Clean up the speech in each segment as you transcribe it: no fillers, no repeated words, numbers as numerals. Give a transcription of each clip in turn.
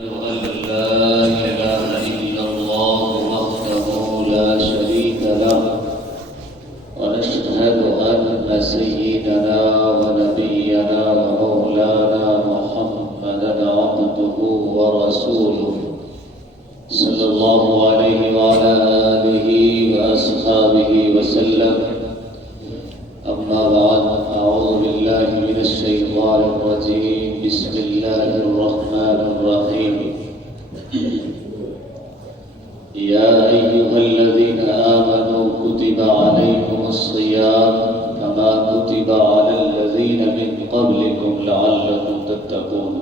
أن لا إله إلا الله وحده لا شريك له ونشهد أن سيدنا ونبينا ومولانا محمدا عبده ورسوله صلى الله عليه وعلى آله وأصحابه وسلم. أما بعد، أعوذ بالله من الشيطان الرجيم. بسم الله الرحمن الرحيم. يا أيها الذين آمنوا كتب عليكم الصيام كما كتب على الذين من قبلكم لعلكم تتقون.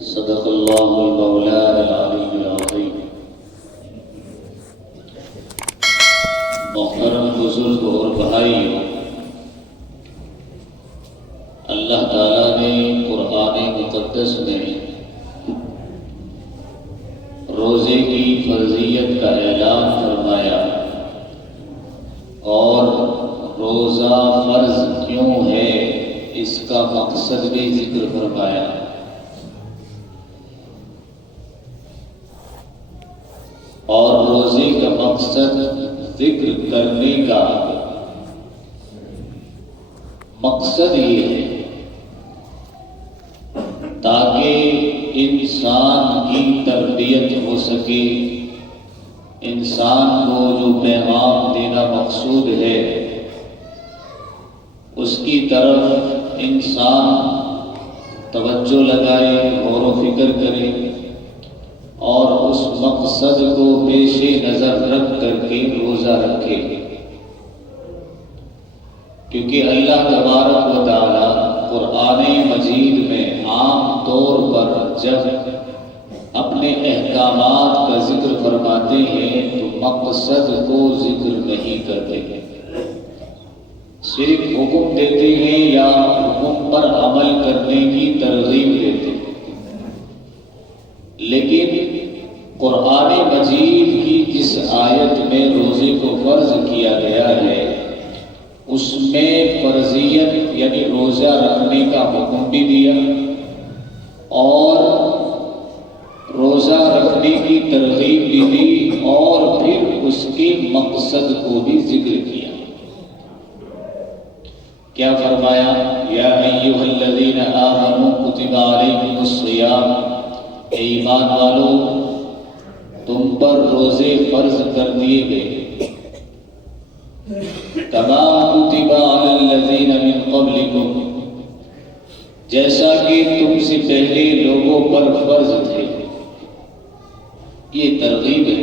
صدق الله المولان العلي العظيم. محترم بزرگ اور بھائیوں، اللہ تعالیٰ نے قرآن مقدس میں روزے کی فرضیت کا اعلان فرمایا اور روزہ فرض کیوں ہے اس کا مقصد بھی ذکر فرمایا. اور روزے کا مقصد ذکر کرنے کا مقصد یہ ہے تاکہ انسان کی تربیت ہو سکے. انسان کو جو پیغام دینا مقصود ہے اس کی طرف انسان توجہ لگائے، غور و فکر کرے اور اس مقصد کو پیش نظر رکھ کر کے روزہ رکھے. کیونکہ اللہ تبارک و تعالی قرآن مجید میں عام طور پر جب اپنے احکامات کا ذکر فرماتے ہیں تو مقصد کو ذکر نہیں کرتے ہیں، صرف حکم دیتے ہیں یا حکم پر عمل کرنے کی ترغیب دیتے ہیں. لیکن قرآن مجید کی جس آیت میں روزے کو فرض کیا گیا ہے اس میں فرضیت یعنی روزہ رکھنے کا حکم بھی دیا اور روزہ رکھنے کی ترغیب بھی دی اور پھر اس کے مقصد کو بھی ذکر کیا. کیا فرمایا؟ یا ایھا الذین آمنوا کتب علیکم الصیام، اے ایمان والو تم پر روزے فرض کر دیے گئے. کما کتب علی الذین من قبلکم، جیسا کہ تم سے پہلے لوگوں پر فرض تھے. یہ ترغیب ہے.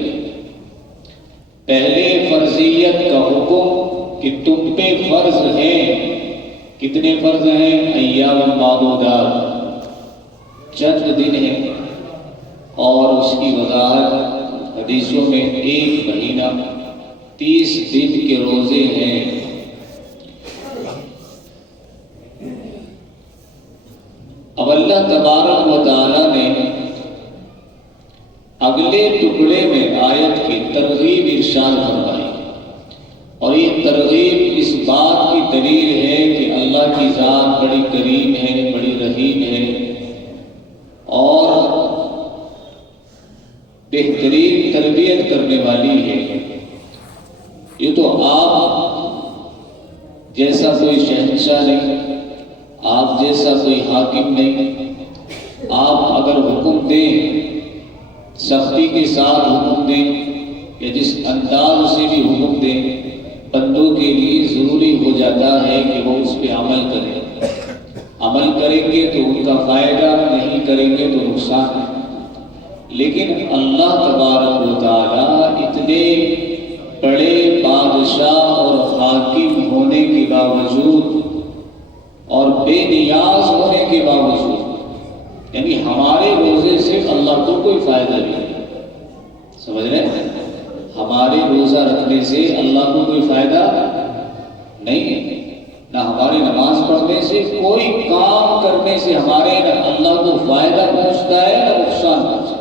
پہلے فرضیت کا حکم کہ تم پہ فرض ہیں. کتنے فرض ہیں؟ ایام معدودات، چند دن ہیں. اور اس کی وضاحت حدیثوں میں 1 مہینہ 30 دن کے روزے ہیں. اب اللہ تبارک و تعالی نے اگلے ٹکڑے میں آیت کی ترغیب ارشاد فرمائی اور یہ ترغیب اس بات کی دلیل ہے کہ اللہ کی ذات بڑی کریم ہے، بڑی رحیم ہے اور بہترین تربیت کرنے والی ہے. یہ تو آپ جیسا کوئی شہنشاہ نہیں، آپ جیسا کوئی حاکم نہیں. آپ اگر حکم دیں، سختی کے ساتھ حکم دیں یا جس انداز سے بھی حکم دیں، بندوں کے لیے ضروری ہو جاتا ہے کہ وہ اس پہ عمل کریں. عمل کریں گے تو ان کا فائدہ، نہیں کریں گے تو نقصان ہے. لیکن اللہ تبارک و تعالی اتنے بڑے بادشاہ اور حاکم ہونے کے باوجود اور بے نیاز ہونے کے باوجود، یعنی ہمارے روزے سے اللہ کو کوئی فائدہ نہیں. سمجھ رہے ہیں؟ ہمارے روزہ رکھنے سے اللہ کو کوئی فائدہ نہیں ہے. نہ ہماری نماز پڑھنے سے، کوئی کام کرنے سے ہمارے نہ اللہ کو فائدہ پہنچتا ہے نہ نقصان پہنچتا ہے.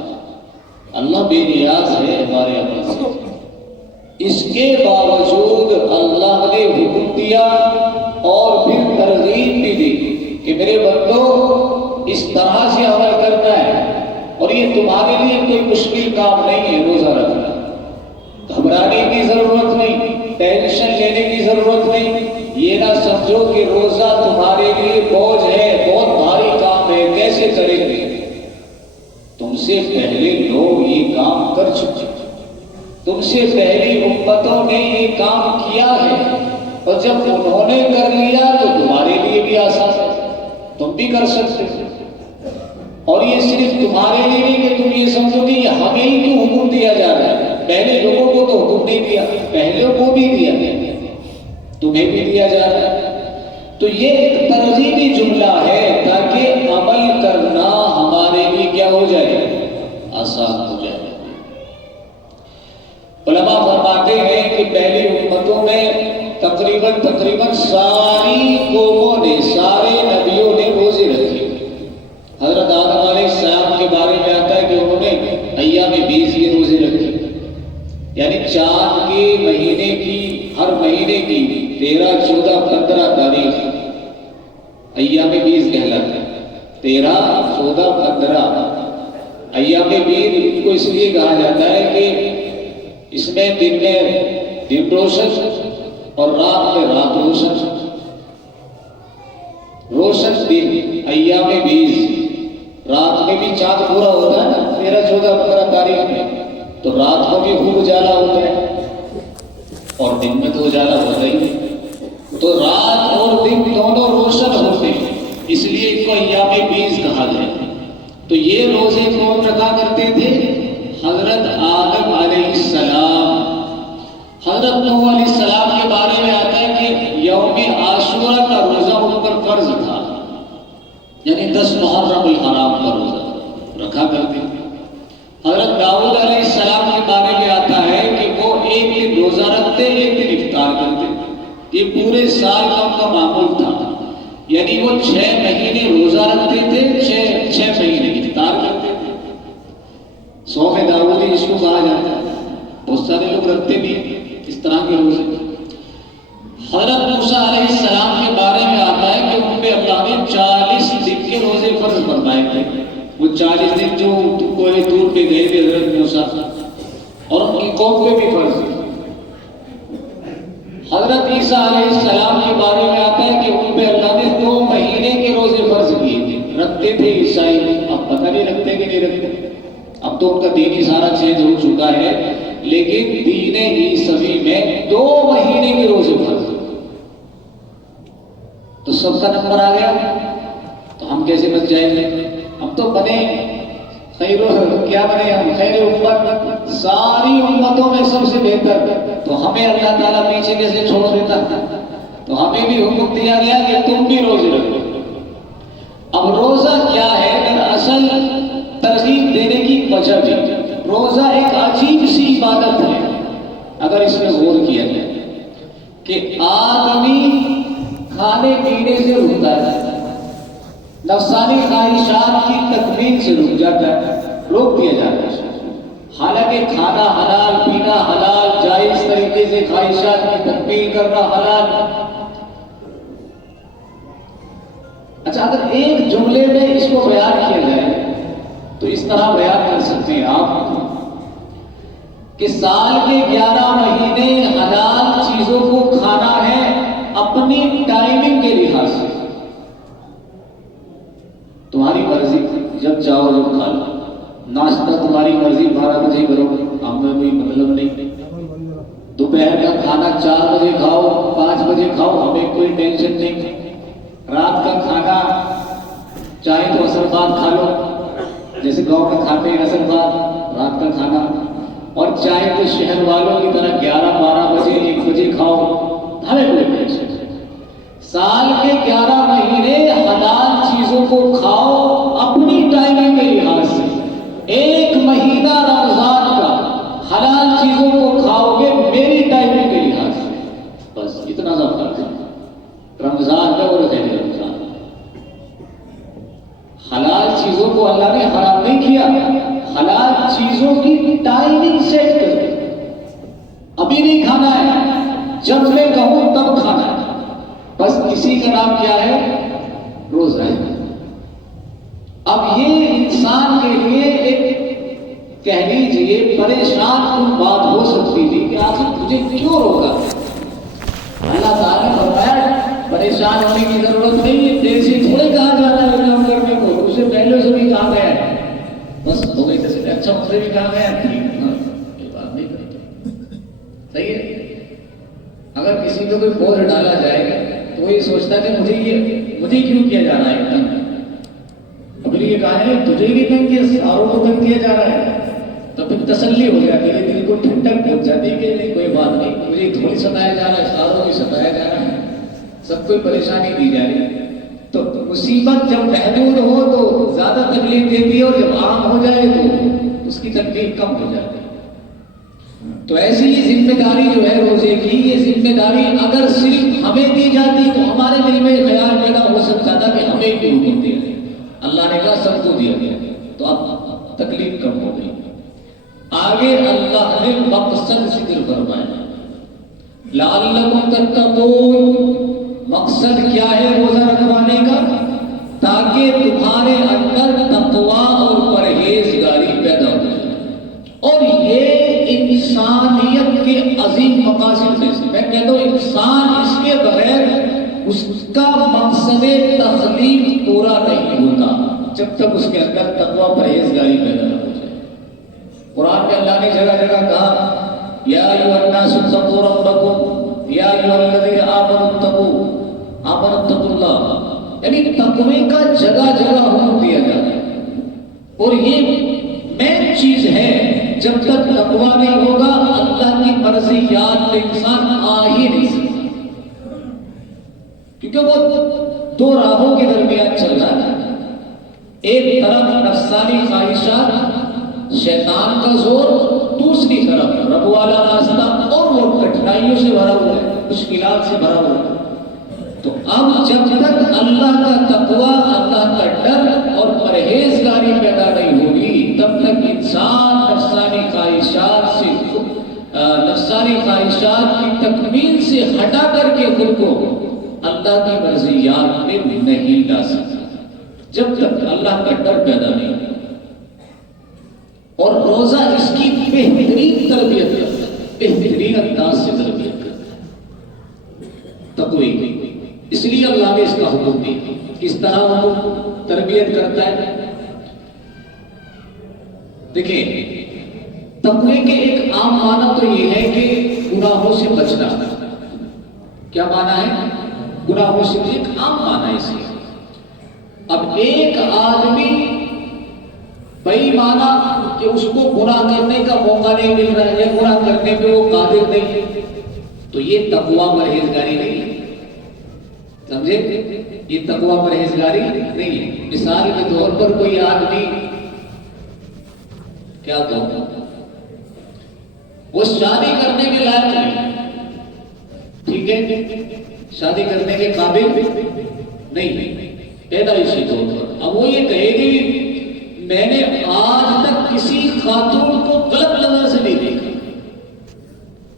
اللہ بے نیاز ہے ہمارے عمل سے. اس کے باوجود اللہ نے حکم دیا اور پھر ترغیب بھی دی کہ میرے بندو اس طرح سے عمل کرنا ہے یہ تمہارے لیے کوئی مشکل کام نہیں ہے روزہ رکھنا، گھبرانے کی ضرورت نہیں، ٹینشن لینے کی ضرورت نہیں، یہ نہ سمجھو کہ روزہ تمہارے لیے بوجھ ہے، بہت بھاری کام ہے، کیسے کریں گے؟ تم سے پہلے لوگ یہ کام کر چکے، تم سے پہلی امتوں نے یہ کام کیا ہے، اور جب انہوں نے کر لیا تو تمہارے لیے بھی آسان ہے، تم بھی کر سکتے ہو۔ اور یہ صرف تمہارے لیے نہیں کہ تم یہ سمجھو کہ یہ ہمیں ہی کیوں حکم دیا جا رہا ہے، پہلے لوگوں کو تو حکم نہیں دیا، پہلے کو بھی دیا، تمہیں بھی دیا جا رہا ہے۔ تو یہ ایک ترغیبی جملہ ہے تاکہ عمل کرنا ہمارے لیے کیا ہو جائے، آسان ہو جائے۔ علماء فرماتے ہیں کہ پہلی امتوں میں تقریباً ساری قوموں نے، سارے نبیوں نے روزے رکھے۔ حضرت آدم علیہ السلام کے بارے میں آتا ہے کہ انہوں نے ایام بیس یہ روزے رکھے، یعنی چاند کے مہینے کی، ہر مہینے کی 13، 14، 15 تاریخ ایام بیس کہلاتے ہیں۔ 13، 14، 15 ایام بیس کو اس لیے کہا جاتا ہے کہ اس میں دن روشن اور رات میں رات روشن، روشن دن ایام بیس، رات میں بھی چاند پورا ہوتا ہے نا 13، 14، 15 تاریخ میں، تو رات کو بھی خوب اجالا ہوتا ہے اور دن میں تو اجالا ہوتا ہی ہے، تو رات اور دن دونوں روشن ہوتے ہیں، اس لیے ان کو ایام بیس کہا جائے۔ تو یہ روزے کون رکھا کرتے تھے؟ حضرت آدم علیہ السلام۔ حضرت نوح علیہ السلام کے بارے میں آتا ہے کہ یوم عاشورہ کا روزہ ان پر فرض تھا، یعنی 10 محرم الحرام کا روزہ رکھا کرتے تھے۔ حضرت داؤد علیہ السلام کے بارے میں آتا ہے کہ وہ ایک دن روزہ رکھتے، ایک دن افطار کرتے، یہ پورے سال کا ان کا معمول تھا، یعنی وہ 6 مہینے روزہ رکھتے تھے، 6 مہینے افطار کرتے تھے۔ صوم داؤدی جس کو کہا جاتا ہے، بہت سارے لوگ رکھتے بھی اس طرح کے روزے۔ حضرت موسیٰ علیہ السلام کے بارے میں آتا ہے کہ ان پہ اللہ نے 40 دن کے روزے فرض فرمائے تھے، وہ 40 دن جو کوہ طور پہ گئے تھے حضرت موسیٰ، اور ان کی قوم پہ بھی فرض۔ حضرت عیسیٰ علیہ السلام کے بارے میں آتا ہے کہ ان پہ اللہ نے 2 مہینے کے روزے فرض کیے تھے، رکھتے تھے عیسائی، اب پتہ نہیں رکھتے کہ نہیں رکھتے، اب تو ان کا دین ہی سارا چینج ہو چکا ہے، لیکن دین عیسوی میں 2 مہینے کے روزے فرض۔ تو سب کا نمبر آ گیا، تو ہم کیسے بچ جائیں گے؟ ہم تو بنے کیا بنے ہم؟ خیر امت، ساری امتوں میں سب سے بہتر، تو ہمیں اللہ تعالیٰ پیچھے کیسے چھوڑ دیتا؟ تو ہمیں بھی حکم دیا گیا کہ تم بھی روزے رکھو۔ اب روزہ کیا ہے؟ دراصل ترغیب دینے کی وجہ بھی، روزہ ایک عجیب سی عبادت ہے اگر اس میں غور کیا جائے، کہ آدمی کھانے پینے سے رکتا ہے، نفسانی خواہشات کی تکمیل سے رک جاتا ہے، روک دیا جاتا ہے، حالانکہ کھانا حلال، پینا حلال، جائز طریقے سے خواہشات کی تکمیل کرنا حلال۔ اچھا، اگر ایک جملے میں اس کو بیان کیا جائے تو اس طرح بیان کر سکتے ہیں آپ کہ سال کے 11 مہینے حلال چیزوں کو کھانا ہے اپنی ٹائمنگ کے لحاظ سے، تمہاری مرضی، جب چاہو جب کھا لو، ناشتہ تمہاری مرضی 12 بجے کرو، ہم میں کوئی مطلب نہیں، دوپہر کا کھانا 4 بجے کھاؤ، 5 بجے کھاؤ، ہمیں کوئی ٹینشن نہیں، رات کا کھانا چاہے تو عصر بعد کھا لو، جیسے گاؤں میں کھاتے ہیں عصر بعد رات کا کھانا، اور چاہے تو شہر والوں کی طرح 11، 12 بجے، 1 بجے کھاؤ، ہمیں کوئی ٹینشن نہیں۔ سال کے 11 مہینے حلال چیزوں کو کھاؤ اپنی ٹائمنگ کے لحاظ سے، 1 مہینہ رمضان کا حلال چیزوں کو کھاؤ گے میری ٹائمنگ کے لحاظ سے، بس اتنا سا فرق ہے رمضان میں اور غیر رمضان۔ حلال چیزوں کو اللہ نے حرام نہیں کیا، حلال چیزوں کی ٹائمنگ سیٹ کر دی، ابھی نہیں کھانا ہے، جب میں کہوں تب کھانا ہے، بس اسی کا نام کیا ہے؟ روزہ ہے۔ اب یہ انسان کے لیے ایک کہہ لیجیے پریشان کن بات ہو سکتی تھی کہ آخر تجھے کیوں روکا؟ اللہ تعالیٰ نے فرمایا پریشان ہونے کی ضرورت نہیں ہے، تیرے سے تھوڑے کہا جاتا ہے کام کرنے کو، اسے پہلے سے بھی کہا گیا ہے، بس ہو گئی تصویر، اچھا مجھے بھی کہا گیا ٹھیک ہے، یہ بات نہیں کرتے، صحیح ہے۔ اگر کسی کو کوئی بوجھ ڈالا جائے گا تو وہ یہ سوچتا ہے کہ مجھے کیوں کیا جا رہا ہے تنگ، ابھی یہ کہا ہے تجھے بھی تنگ کیا، ساروں کو تنگ کیا جا رہا ہے، تو پھر تسلی ہو جاتی ہے، دل کو ٹھنڈک پہنچ جاتی ہے کہ نہیں کوئی بات نہیں، مجھے تھوڑی ستایا جا رہا ہے، ساروں کو ستایا جا رہا ہے، سب کو پریشانی دی جا رہی ہے۔ تو مصیبت جب محدود ہو تو زیادہ تکلیف دیتی ہے، اور جب عام ہو جائے تو اس کی تکلیف کم ہو جاتی ہے۔ تو ایسی ہی ذمہ داری جو ہے روزے کی، یہ ذمہ داری اگر صرف ہمیں دی جاتی تو ہمارے دل میں خیال پیدا ہو سکتا تھا کہ ہمیں کیوں حکم دیا گیا، اللہ نے کہا سب کو دیا گیا، تو اب تکلیف کم ہو گئی۔ آگے اللہ نے مقصد ذکر فرمایا، لعلکم تتقون، مقصد کیا ہے روزہ رکھوانے کا؟ تاکہ تمہارے اندر تقویٰ اور پرہیزگاری پیدا ہو جائے، اور یہ انسانیت کے عظیم مقاصد میں سے، میں کہتا ہوں انسان اس کے بغیر اس کا مقصد تخلیق پورا نہیں ہوتا جب تک اس کے اندر تقویٰ پرہیزگاری پیدا نہ ہو جائے۔ قرآن میں اللہ نے جگہ جگہ کہا یا ایھا الناس اتقوا ربکم یا ایھا الذین آمنوا اتقوا اللہ، یعنی تقوی کا جگہ جگہ حکم دیا جاتا ہے، اور یہ مین چیز ہے۔ جب تک تقویٰ نہیں ہوگا اللہ کی مرضی یاد پہ انسان آ ہی نہیں سکتا، کیونکہ وہ دو راہوں کے درمیان چل رہا ہے، ایک طرف نفسانی خواہشات، شیطان کا زور، دوسری طرف رب والا راستہ، اور وہ کٹھنائیوں سے بھرا ہوا ہے، مشکلات سے بھرا ہوا ہے۔ تو اب جب تک اللہ کا تقویٰ، اللہ کا ڈر اور پرہیزگاری پیدا نہیں ہوگی، تب تک انسان نفسانی خواہشات کی تکمیل سے ہٹا کر کے خود کو اللہ کی مرضیات میں نہیں لا سکتا، جب تک اللہ کا ڈر پیدا نہیں ہو۔ اور روزہ اس کی بہترین تربیت کرتا ہے، بہترین انداز سے تربیت کرتا ہے تقوی کی۔ اس لیے اللہ نے اس کا حکم دیا۔ کس طرح وہ تربیت کرتا ہے؟ دیکھیں، تقوی کے ایک عام معنی تو یہ ہے کہ گناہوں سے بچنا۔ کیا معنی ہے؟ گناہوں سے، ایک عام معنی ہے اس کا۔ اب ایک آدمی بئی معنی کہ اس کو گناہ کرنے کا موقع نہیں مل رہا ہے یا گناہ کرنے پہ وہ قادر نہیں، تو یہ تقویٰ پرہیزگاری نہیں ہے، سمجھے؟ یہ تقویٰ پرہیزگاری نہیں ہے۔ مثال کے طور پر کوئی آدمی کیا کہوں، وہ شادی کرنے کے لائق نہیں، ٹھیک ہے، شادی کرنے کے قابل نہیں پیدائشی طور پر۔ اب وہ یہ کہے گی میں نے آج تک کسی خاتون کو غلط نظر سے نہیں دیکھا،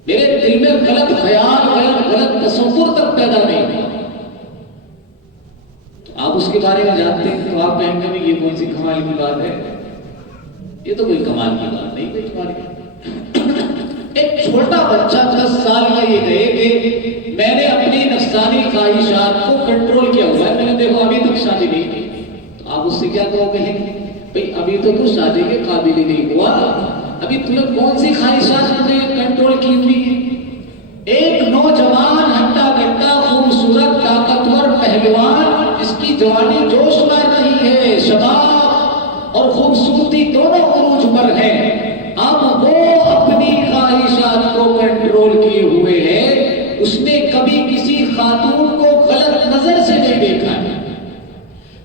میرے دل میں غلط خیال، غلط تصور تک پیدا نہیں ہوا، تو آپ اس کے بارے میں جانتے ہیں تو آپ کہیں گے یہ کون سی کمال کی بات ہے؟ یہ تو کوئی کمال کی بات نہیں ہے تمہاری۔ ایک چھوٹا بچہ 10 سال کا یہ کہے کہ میں نے اپنی نفسانی خواہشات کو کنٹرول کیا ہوا ہے، میں نے دیکھو ابھی تک شادی نہیں کی، تو آپ اس سے کیا کہو گے؟ بھئی ابھی تو شادی کے قابل ہی نہیں ہوا، ابھی تمہیں کون سی خواہشات نے کنٹرول کی ہوئی؟ ایک نوجوان ہٹا گٹا خوبصورت طاقتور پہلوان جس کی جوانی جوش میں رہی ہے، شباب اور خوبصورتی دونوں عروج پر ہیں، اب وہ اپنی خواہشات کو کنٹرول کیے ہوئے ہے، اس نے کبھی کسی خاتون کو غلط نظر سے نہیں دیکھا ہے،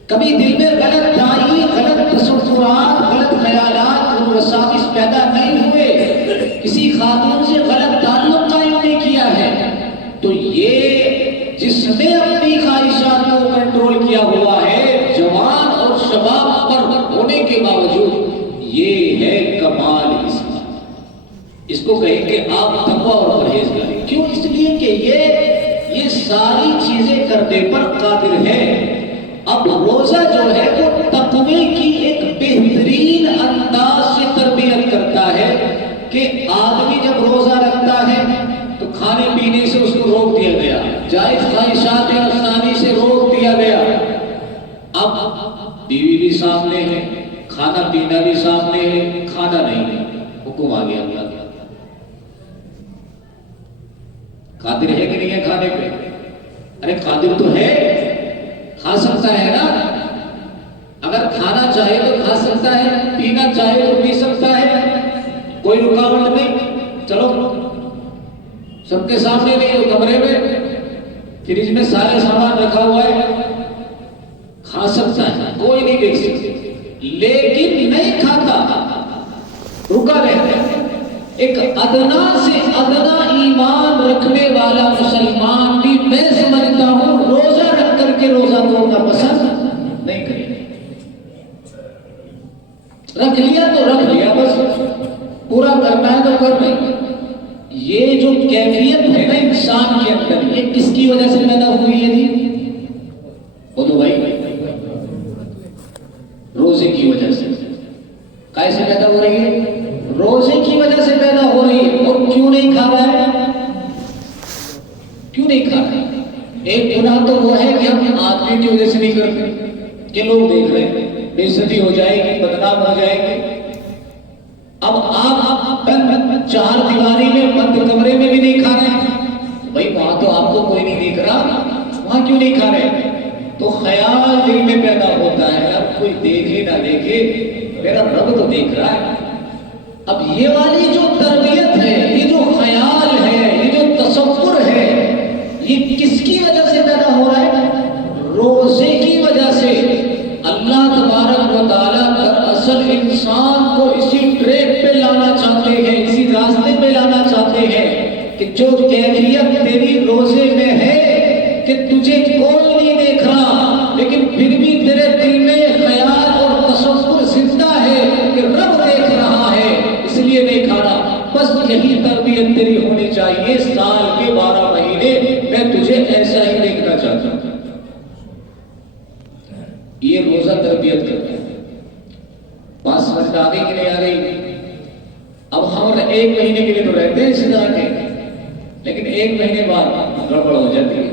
کبھی دل میں غلط دائی، غلط تصورات، غلط خیالات اور وساوس پیدا نہیں ہوئے، کسی خاتون سے غلط تعلق قائم نہیں کیا ہے، تو یہ جس نے اپنی خواہشات کو کنٹرول کیا ہوا ہے، جوان اور شباب پر ہونے کے باوجود، یہ ہے کمال اسلام۔ اس کو کہیں کہ آپ تقویٰ اور پرہیزگاری، کیوں؟ اس لیے کہ یہ ساری چیزیں کرنے پر قادر ہے۔ اب روزہ جو ہے وہ تقوی کی ایک بہترین انداز سے تربیت کہ آدمی جب روزہ رکھتا ہے تو کھانے پینے سے اس کو روک دیا گیا، جائز خواہشات نفسانی سے روک دیا گیا۔ اب بیوی بھی سامنے ہے، کھانا پینا بھی سامنے ہے، کھانا نہیں ہے، حکم آ گیا اللہ کا۔ قادر ہے کہ نہیں ہے کھانے پہ؟ ارے قادر تو ہے، کھا سکتا ہے نا، اگر کھانا چاہے تو کھا سکتا ہے، پینا چاہے تو پی سکتا ہے، کوئی رکاوٹ نہیں۔ چلو سب کے سامنے نہیں، وہ کمرے میں فریج میں سارے سامان رکھا ہوا ہے، کھا سکتا ہے، کوئی نہیں دیکھ سکتا، لیکن نہیں کھاتا، رکا رہتا ہے۔ ایک ادنا سے ادنا ایمان رکھنے والا مسلمان بھی میں سمجھتا ہوں روزہ رکھ کر کے روزہ توڑنا پسند نہیں کرے۔ رکھ لیا تو رکھ لیا، بس پورا کرنا ہے تو کر نہیں۔ یہ جو کیفیت ہے نا انسان کے اندر، یہ کس کی وجہ سے پیدا ہوئی ہے جی؟ بولو بھائی، روزے کی وجہ سے۔ کیسے پیدا ہو رہی ہے؟ روزے کی وجہ سے پیدا ہو رہی ہے۔ اور کیوں نہیں کھا رہا ہے؟ کیوں نہیں کھا رہا ہے؟ ایک گناہ تو وہ ہے کہ ہم آدمی کی وجہ سے نہیں کرتے کہ لوگ دیکھ رہے ہیں، بے عزتی ہو جائے گی، بدنام ہو جائے گی۔ اب آپ چار دیواری میں بند کمرے میں بھی نہیں کھا رہے، بھائی وہاں تو آپ کو کوئی نہیں دیکھ رہا، وہاں کیوں نہیں کھا رہے؟ تو خیال دل میں پیدا ہوتا ہے، اب کوئی دیکھے نہ دیکھے میرا رب تو دیکھ رہا ہے۔ اب یہ والی جو تربیت ہے، یہ جو خیال ہے، یہ جو تصور ہے، یہ کس کی وجہ سے پیدا ہو رہا ہے؟ روزے کی وجہ سے۔ اللہ تبارک و تعالیٰ دراصل انسان کو اسی ٹریک پہ لانا چاہتے ہیں، اسی راستے پہ لانا چاہتے ہیں کہ جو کیفیت تیری روزے میں ہے کہ تجھے کوئی نہیں دیکھ رہا، لیکن پھر بھی تیرے دل میں خیال اور تصور زندہ ہے کہ رب دیکھ رہا ہے، اس لیے نہیں کھا رہا۔ بس یہی تربیت تیری ہونی چاہیے، سال کے 12 مہینے میں تجھے ایسا ہی دیکھنا چاہتا ہوں۔ یہ روزہ تربیت کرتا ہے۔ 5 سال آگے کی نہیں آ گئی، اب ہم 1 مہینے کے لیے تو رہتے ہیں اس طرح کے، لیکن 1 مہینے بعد گڑبڑ ہو جاتی ہے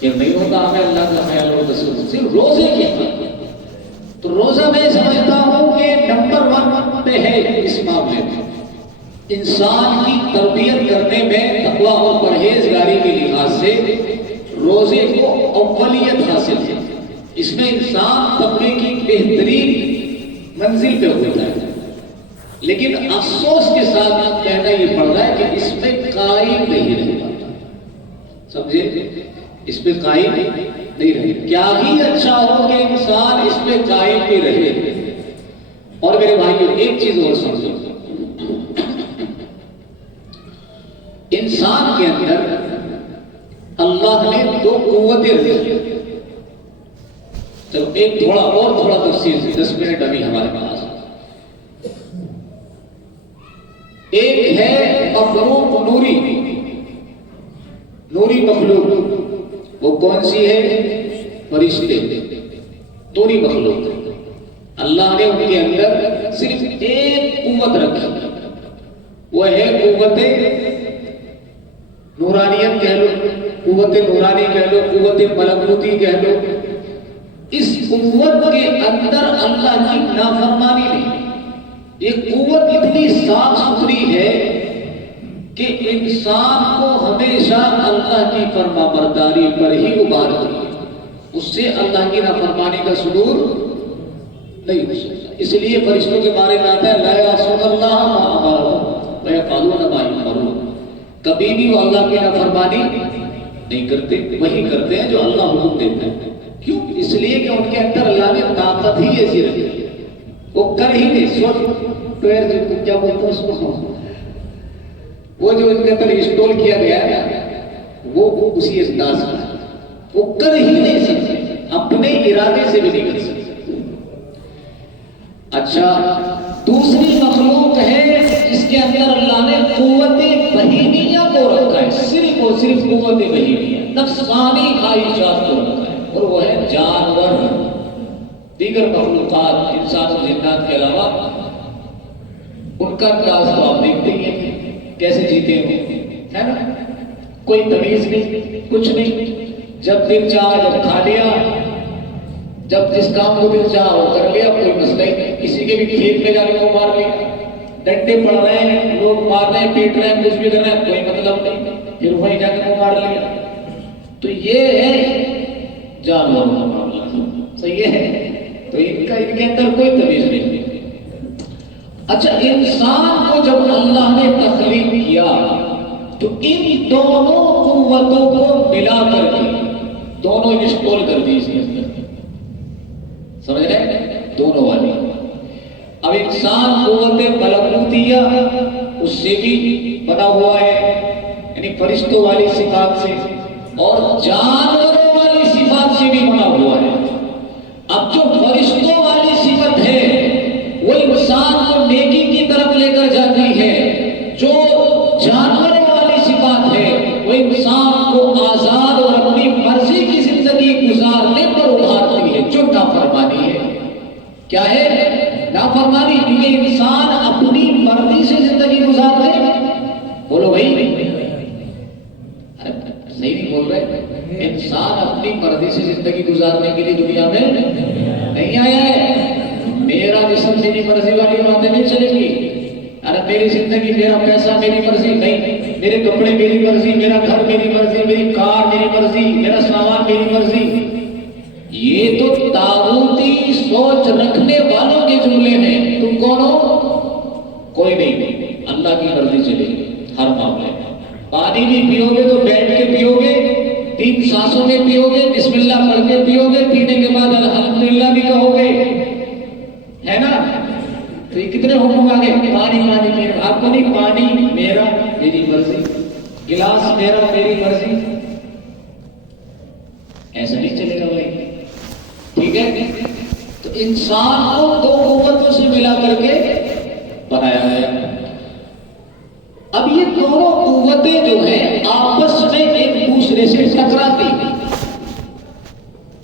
کہ نہیں ہوتا ہمیں اللہ کا خیال اور تصور صرف روزے کی حالت۔ تو روزہ میں سمجھتا ہوں کہ نمبر 1 پہ ہے اس معاملے میں، انسان کی تربیت کرنے میں تقویٰ اور پرہیزگاری کے لحاظ سے روزے کو اولیت حاصل ہے۔ اس میں انسان تقوی کی بہترین منزل پہ ہوتا ہے، لیکن افسوس کے ساتھ کہنا یہ پڑ رہا ہے کہ اس میں قائم نہیں رہ پاتا۔ سمجھے؟ اس پہ قائم نہیں رہے۔ کیا ہی اچھا ہو کہ انسان اس پہ قائم بھی رہے۔ اور میرے بھائیوں ایک چیز اور سمجھو، انسان کے اندر اللہ نے 2 قوتیں رکھی۔ چلو ایک تھوڑا تفصیل، 10 منٹ ابھی ہمارے پاس۔ ایک ہے مخلوق نوری مخلوق، وہ کون سی ہے؟ فرشتے، نوری مخلوق۔ اللہ نے ان کے اندر صرف ایک قوت رکھی، وہ ہے قوت نورانیت کہہ لو، قوت نورانی کہہ لو، قوت ملکوتی کہہ لو۔ اس قوت کے اندر اللہ کی نافرمانی نہیں۔ یہ قوت اتنی صاف ستھری ہے کہ انسان کو ہمیشہ اللہ کی فرما برداری پر ہی ابھارتی ہے، اس سے اللہ کی نافرمانی کا صدور نہیں ہو سکتا۔ اس لیے فرشتوں کے بارے میں آتا ہے لا یعصون اللہ ما امرهم ویفعلون ما یؤمرون، کبھی بھی وہ اللہ کی نافرمانی نہیں کرتے، وہی کرتے ہیں جو اللہ حکم دیتا ہے۔ کیوں؟ اس لیے کہ ان کے اندر اللہ نے طاقت ہی ایسی رکھی ہے، وہ کر ہی نہیں سوچ پیر کیا بولتا اس کو، وہ جو ان کے اندر انسٹال کیا گیا ہے وہ اسی انداز کا ہے، وہ کر ہی نہیں سکتے، اپنے ارادے سے بھی نہیں کر سکتے۔ اچھا، دوسری مخلوق ہے اس کے اندر اللہ نے قوت بہیمیہ کو رکھا ہے، صرف اور صرف قوت بہیمیہ، نفسانی خواہشات کو رکھا ہے، اور وہ ہے جانور، دیگر مخلوقات، انسان و جنات کے علاوہ ان کا انداز تو آپ دیکھتے ہیں کیسے جیتے ہو، ہے نا؟ کوئی تمیز نہیں، کچھ نہیں، جب دل چاہا جب کھا لیا، جب جس کام کو دل چاہا وہ کر لیا، کوئی مسئلہ ہی نہیں۔ کسی کے بھی کھیت میں جا کے وہ مار لیا، ڈنڈے پڑ رہے ہیں، لوگ مار رہے ہیں، پیٹ رہے ہیں، کچھ بھی کر رہے ہیں، کوئی مطلب نہیں، پھر وہیں جا کے وہ مار لیا۔ تو یہ ہے جانوروں کا معاملہ، صحیح ہے؟ تو ان کے اندر کوئی تمیز نہیں۔ اچھا، انسان کو جب اللہ نے تخلیق کیا تو ان دونوں قوتوں کو ملا کر کے دونوں انسٹال کر دی اس کے اندر، سمجھ رہے؟ دونوں والی۔ اب انسان قوت ملکوتیہ اس سے بھی بنا ہوا ہے، یعنی فرشتوں والی صفات سے، اور جانوروں والی صفات سے بھی بنا ہوا ہے۔ اب جو فرشتوں والی صفت ہے وہ انسان کو نیکی کی طرف لے کر جاتی ہے، جو جانوروں والی صفات ہے وہ انسان کو آزاد اور اپنی مرضی کی زندگی گزارنے پر ابھارتی ہے، جو نافرمانی ہے۔ کیا ہے؟ نافرمانی، کیونکہ انسان اپنی مرضی سے زندگی گزار لے۔ بولو بھائی، صحیح نہیں بول رہے؟ انسان اپنی مرضی سے زندگی گزارنے کے لیے دنیا میں نہیں آیا ہے۔ میرا جسم میری مرضی والی باتیں نہیں چلے گی۔ ارے میری زندگی، میرا پیسہ میری مرضی نہیں، میرے کپڑے میری مرضی، میرا گھر میری مرضی، میری کار میری مرضی، میرا سامان میری مرضی۔ یہ تو طاغوتی سوچ رکھنے والوں کے جملے ہیں۔ تم کون ہو؟ کوئی نہیں، اللہ کی مرضی چلے گی ہر معاملے میں۔ پانی بھی پیو گے تو بیٹھ کے پیو گے، 3 سانسوں میں پیو گے، بسم اللہ پڑھ کے پیو گے، پینے کے بعد الحمدللہ بھی کہو گے، ہے نا؟ تو یہ کتنے حکم آ گئے؟ پانی پانی میرا، آپ کو نہیں، پانی میرا میری مرضی، گلاس میرا میری مرضی، ایسا نہیں چلے گا بھائی، ٹھیک ہے؟ تو انسان کو 2 قوتوں سے ملا کر کے بنایا گیا۔ اب یہ دونوں قوتیں جو ہیں آپس میں ایک دوسرے سے ٹکراتی ہیں۔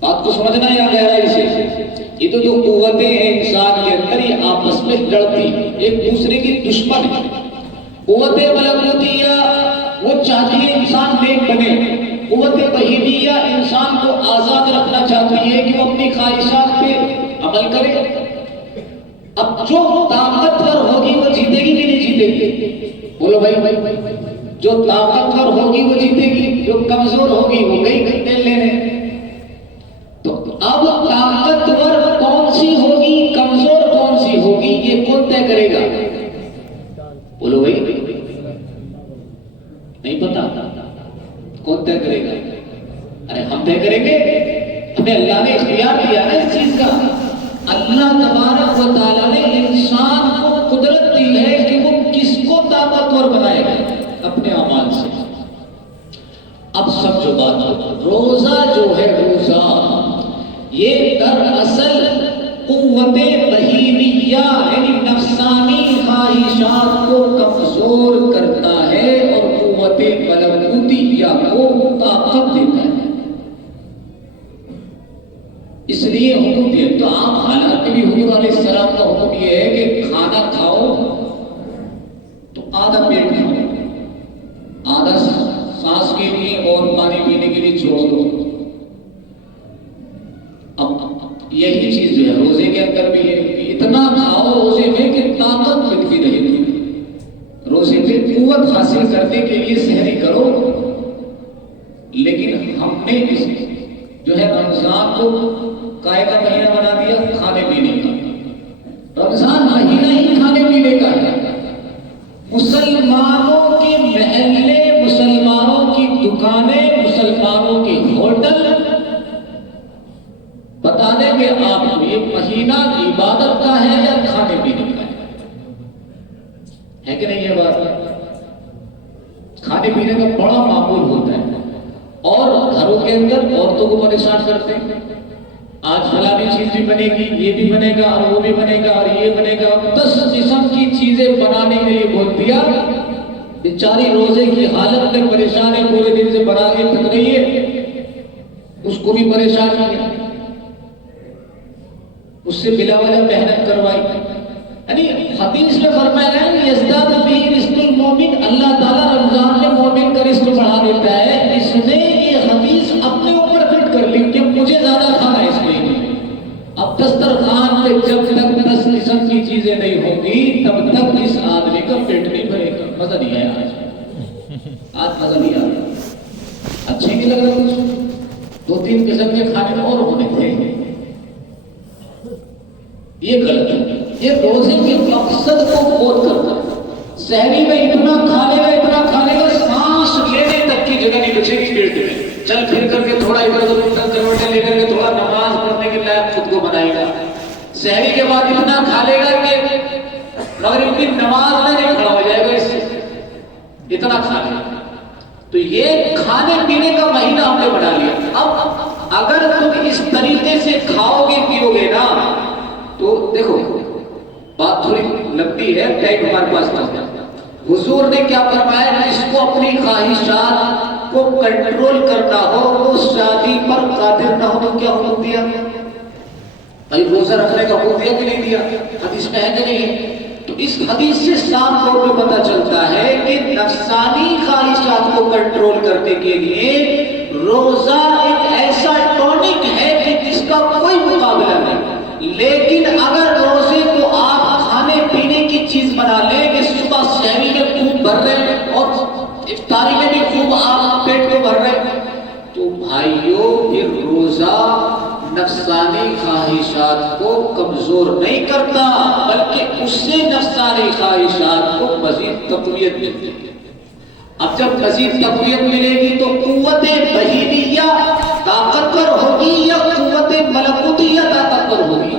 بات کو سمجھنا یا گہرائی سے؟ یہ تو 2 قوتیں ہیں انسان کے اندر، یہ آپس میں لڑتی ہیں، ایک دوسرے کی دشمن ہے۔ قوت ملکوتیہ وہ چاہتی ہے انسان نیک بنے، قوت بہیمیہ انسان کو آزاد رکھنا چاہتی ہے کہ وہ اپنی خواہشات پہ عمل کرے۔ اب جو طاقتور ہوگی وہ جیتے گی کہ نہیں جیتے گی؟ بولو بھائی، جو طاقتور ہوگی وہ جیتے گی، جو کمزور ہوگی وہ کئی گھنٹے لینے۔ تو اب طاقتور کون سی ہوگی، کمزور کون سی ہوگی، یہ کون طے کرے گا؟ بولو بھائی، نہیں پتا کون طے کرے گا؟ ارے ہم طے کریں گے، ہمیں اللہ نے اختیار دیا نا اس چیز کا۔ اللہ تبارک و تعالیٰ نے انسان کو قدرت دی ہے کہ وہ کس کو طاقتور بنائے گا، اپنے اعمال سے۔ اب سمجھو بات کو، روزہ جو ہے روزہ، یہ دراصل قوت بہیمیہ یعنی نفسانی خواہشات کو کمزور کرتا ہے اور قوت ملکوتیہ کو طاقت دیتا ہے۔ اس لیے حکم دیا، تو عام حالات میں بھی حضور علیہ السلام کا حکم یہ ہے کہ کھانا کھاؤ تو آدھا پیٹ کھاؤ، آدھا سانس کے لیے اور پانی پینے کے لیے چھوڑ دو۔ اب یہی چیز جو ہے روزے کے اندر بھی ہے کہ اتنا کھاؤ روزے میں کہ طاقت ملتی رہے گی، روزے میں قوت حاصل کرنے کے لیے سحری کرو۔ لیکن ہم نے اس جو ہے رمضان کو قاعدہ مہینہ بنا دیا کھانے پینے کا۔ رمضان مہینہ ہی کھانے پینے کا ہے۔ مسلمانوں کے محلے، مسلمانوں کی دکانیں، مسلمانوں کے ہوٹل بتا دیں گے آپ کو یہ مہینہ عبادت کا ہے یا کھانے پینے کا ہے کہ نہیں؟ یہ بات کھانے پینے کا بڑا معمول ہوتا ہے، اور گھروں کے اندر عورتوں کو پریشان کرتے ہیں، آج فلانی چیز بھی بنے گی، یہ بھی بنے گا اور وہ بھی بنے گا اور یہ بنے گا، 10 قسم کی چیزیں بنانے کے لیے بول دیا۔ بیچاری روزے کی حالت میں پریشان ہے، پورے دن سے بنا کے تھک رہی ہے، اس کو بھی پریشان کیا، اس سے بلا وجہ محنت کروائی، یعنی حدیث میں فرمایا ہے یزداد به رزق المؤمن، اللہ تعالیٰ رمضان میں مومن کا رزق بڑھا دیتا ہے۔ اس نے یہ حدیث اپنے اوپر فٹ کر لی کہ مجھے زیادہ کھانا اس مہینے میں۔ اب دسترخوان پہ جب تک 10 قسم کی چیزیں نہیں ہوں گی تب تک اس آدمی کا پیٹ نہیں بھرے گا۔ مزہ نہیں آیا آج مزہ نہیں آیا، اچھے نہیں لگ رہا کچھ، 2-3 قسم کے کھانے اور ہونے تھے، یہ غلط ہے۔ یہ روزے کے مقصد کو کھود کرتا ہے۔ سحری میں اتنا کھا لے گا سانس لینے تک کی جگہ نہیں بچے گی پیٹ میں، چل پھر کر کے تھوڑا ادھر ادھر کروٹیں لے کر کے تھوڑا نماز پڑھنے کے لائق خود کو بنائے گا۔ سحری کے بعد اتنا کھا لے گا کہ مغرب کی نماز میں نہیں کھڑا ہو جائے گا، اس سے اتنا کھا لے گا۔ تو یہ کھانے پینے کا مہینہ ہم نے بنا لیا۔ اب اگر تم اس طریقے سے کھاؤ گے پیو گے نا تو دیکھو بات تھوڑی لمبی ہے، ٹائم ہمارے پاس نہیں۔ حضور نے کیا فرمایا؟ جس کو اپنی خواہشات کو کنٹرول کرنا ہو وہ شادی پر قادر نہ ہو تو کیا حکم دیا؟ بھائی روزہ رکھنے کا حکم دیا کہ نہیں دیا؟ حدیث میں ہے کہ نہیں؟ تو اس حدیث سے صاف طور پہ پتہ چلتا ہے کہ نفسانی خواہشات کو کنٹرول کرنے کے لیے روزہ ایک ایسا ٹونک ہے کہ جس کا کوئی مقابلہ نہیں۔ لیکن اگر روزے کو آپ کھانے پینے کی چیز بنا لیں کہ صبح سحری میں خوب بھر رہے ہیں اور افطاری میں بھی خوب آپ پیٹ کو بھر رہے ہیں تو بھائیوں یہ روزہ نفسانی خواہشات کو کمزور نہیں کرتا بلکہ اس سے نفسانی خواہشات کو مزید تقویت ملتی ہے۔ اب جب مزید تقویت ملے گی تو قوت بہیمیہ طاقتور ہوگی یا قوت ملکوتیہ طاقتور ہوگی؟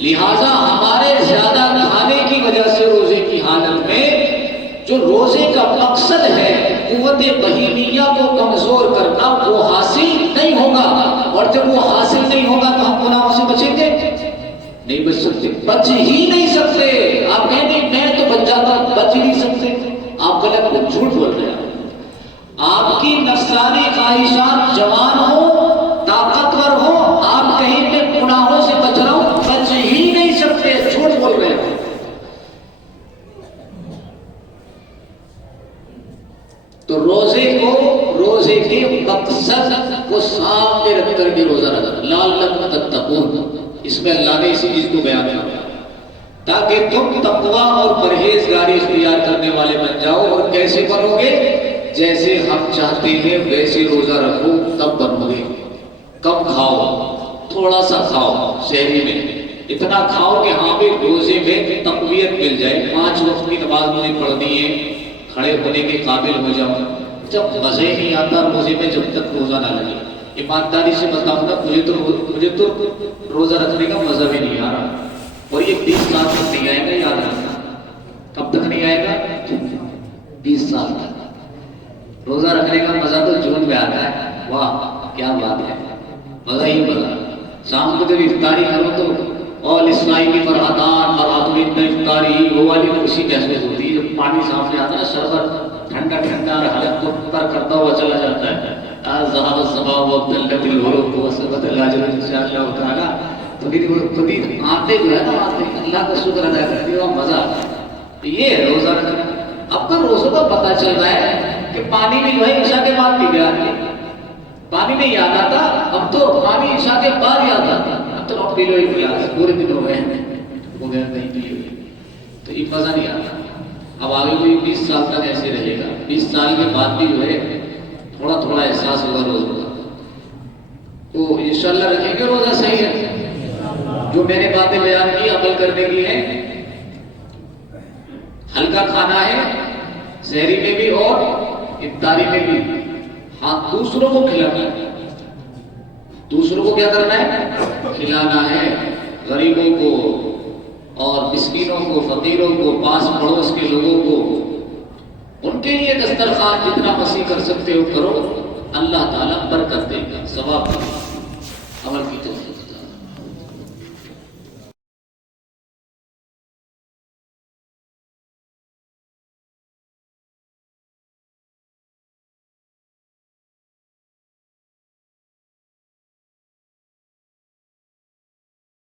لہذا ہمارے زیادہ کھانے کی وجہ سے روزے کی حالت میں جو روزے کا مقصد ہے قوت بہیمیہ کو کمزور کرنا وہ حاصل نہیں ہوگا، اور جب وہ حاصل نہیں ہوگا تو ہم گناہوں سے بچیں گے؟ نہیں بچ سکتے، بچ ہی نہیں سکتے۔ آپ کہیں گے میں تو بچ جاتا، بچ ہی نہیں سکتے، آپ غلط جھوٹ بول رہے ہیں۔ آپ کی نفسانی خواہشات جوان ہو طاقتور ہو، آپ کہیں پہ گناہوں سے بچ رہا ہوں، بچ ہی نہیں سکتے، جھوٹ بول رہے ہیں۔ تو روزے کے مقصد کو سامنے رکھ کر کے روزہ رکھنا، لعلکم تتقون، اس میں اللہ نے اسی چیز کو بیان کیا تاکہ تم تقویٰ اور پرہیزگاری اختیار کرنے والے بن جاؤ۔ اور کیسے بنو گے؟ جیسے ہم چاہتے ہیں ویسے روزہ رکھو تب بنو گے۔ کم کھاؤ، تھوڑا سا کھاؤ، سحری میں اتنا کھاؤ کہ ہاں بھی روزے میں تقویت مل جائے، 5 وقت کی نماز مجھے پڑھنی ہے، کھڑے ہونے کے قابل ہو جاؤ۔ جب مزہ ہی نہیں آتا روزے میں جب تک روزہ نہ لگے، ایمانداری سے بتاؤں گا مجھے تو روزہ رکھنے کا مزہ بھی نہیں آ رہا، اور یہ 20 سال تک نہیں آئے گا، یاد رکھنا۔ کب تک نہیں آئے گا؟ 20 سال تک۔ روزہ رکھنے کا مزہ تو جون میں آتا ہے، واہ کیا بات ہے، مزہ ہی مزہ۔ شام کو جب افطاری کرو تو اور اسلامی فرحتان مرحبا افطاری وہ والی خوشی محسوس ہوتی ہے جب پانی سامنے آتا ہے، شربت ٹھنڈا ٹھنڈا حلق کو پر کرتا ہوا چلا جاتا ہے۔ ذهب الصباح وابتلت العروق وثبت الاجر ان شاء اللہ تعالی۔ تو خود ہی آتے جو ہے نا، آتے اللہ کا شکر ادا کرتے ہو، مزہ آتا ہے۔ یہ ہے روزہ رکھنا۔ اب تو روزوں کا پتہ چل رہا ہے کہ پانی بھی جو ہے عشاء کے بعد پی گیا، پانی نہیں یاد آتا، اب تو پانی عشاء کے بعد یاد آتا، اب تو پی لو ہی گلاس، پورے دن ہو گئے وہ گئے نہیں پی ہوئی تو یہ مزہ نہیں آتا۔ اب آگے کوئی 20 سال تک ایسے رہے گا، 20 سال کے بعد بھی جو ہے تھوڑا تھوڑا احساس ہوگا روزہ کا، تو انشاءاللہ رکھیں گے روزہ صحیح ہے۔ جو میں نے باتیں بیان کی عمل کرنے کی ہے، ہلکا کھانا ہے سحری میں بھی اور افطاری میں بھی، ہاں دوسروں کو کھلانا ہے، دوسروں کو کیا کرنا ہے؟ کھلانا ہے، غریبوں کو اور مسکینوں کو، فقیروں کو، پاس پڑوس کے لوگوں کو، ان کے لیے دسترخوان جتنا وسیع کر سکتے ہو کرو، اللہ تعالیٰ برکت دے گا، ثواب دے گا، عمل کی توفیق۔